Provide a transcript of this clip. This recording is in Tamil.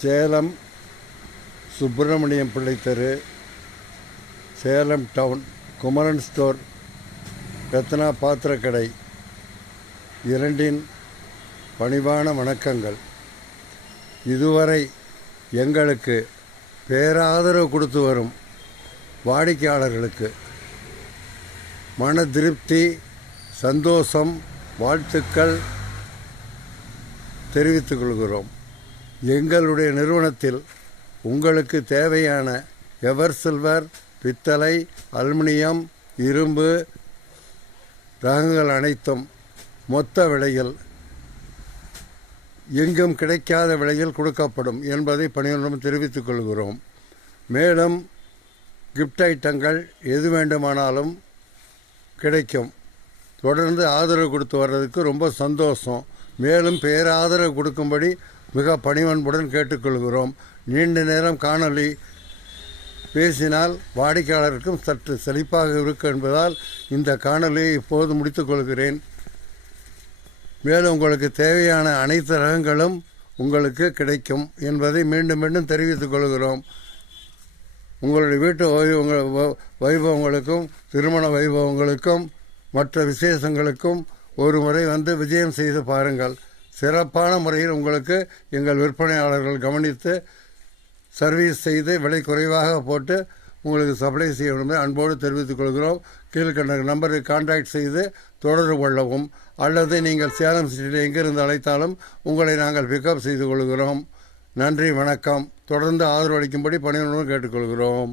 சேலம் சுப்பிரமணியம் பிள்ளை தெரு, சேலம் டவுன், குமரன் ஸ்டோர், ரத்னா பாத்திரக்கடை இரண்டின் பணிவான வணக்கங்கள். இதுவரை எங்களுக்கு பேராதரவு கொடுத்து வரும் வாடிக்கையாளர்களுக்கு மன திருப்தி, சந்தோஷம், வாழ்த்துக்கள் தெரிவித்துக் கொள்கிறோம். எங்களுடைய நிறுவனத்தில் உங்களுக்கு தேவையான எவர் சில்வர், பித்தளை, அலுமினியம், இரும்பு ரகங்கள் அனைத்தும் மொத்த விலையில், எங்கும் கிடைக்காத விலையில் கொடுக்கப்படும் என்பதை பணியுடன் தெரிவித்துக் கொள்கிறோம். மேலும் கிஃப்ட் ஐட்டங்கள் எது வேண்டுமானாலும் கிடைக்கும். தொடர்ந்து ஆதரவு கொடுத்து வர்றதுக்கு ரொம்ப சந்தோஷம். மேலும் பேராதரவு கொடுக்கும்படி மிக பணிவன்புடன் கேட்டுக்கொள்கிறோம். நீண்ட நேரம் காணொளி பேசினால் வாடிக்கையாளருக்கும் சற்று செழிப்பாக இருக்கும் என்பதால் இந்த காணொலியை இப்போது முடித்துக் கொள்கிறேன். மேலும் உங்களுக்கு தேவையான அனைத்து ரகங்களும் உங்களுக்கு கிடைக்கும் என்பதை மீண்டும் மீண்டும் தெரிவித்துக் கொள்கிறோம். உங்களுடைய வீட்டு வைபவங்களுக்கும், திருமண வைபவங்களுக்கும், மற்ற விசேஷங்களுக்கும் ஒரு முறை வந்து விஜயம் செய்து பாருங்கள். சிறப்பான முறையில் உங்களுக்கு எங்கள் விற்பனையாளர்கள் கவனித்து சர்வீஸ் செய்து விலை குறைவாக போட்டு உங்களுக்கு சப்ளை செய்ய வேண்டும் என்று அன்போடு தெரிவித்துக் கொள்கிறோம். கீழ்கண்ட நம்பரை கான்டாக்ட் செய்து தொடர்பு கொள்ளவும், அல்லது நீங்கள் சேலம் சிட்டியில் எங்கிருந்து அழைத்தாலும் உங்களை நாங்கள் பிக்கப் செய்து கொள்கிறோம். நன்றி, வணக்கம். தொடர்ந்து ஆதரவு அளிக்கும்படி பணியுடன் கேட்டுக்கொள்கிறோம்.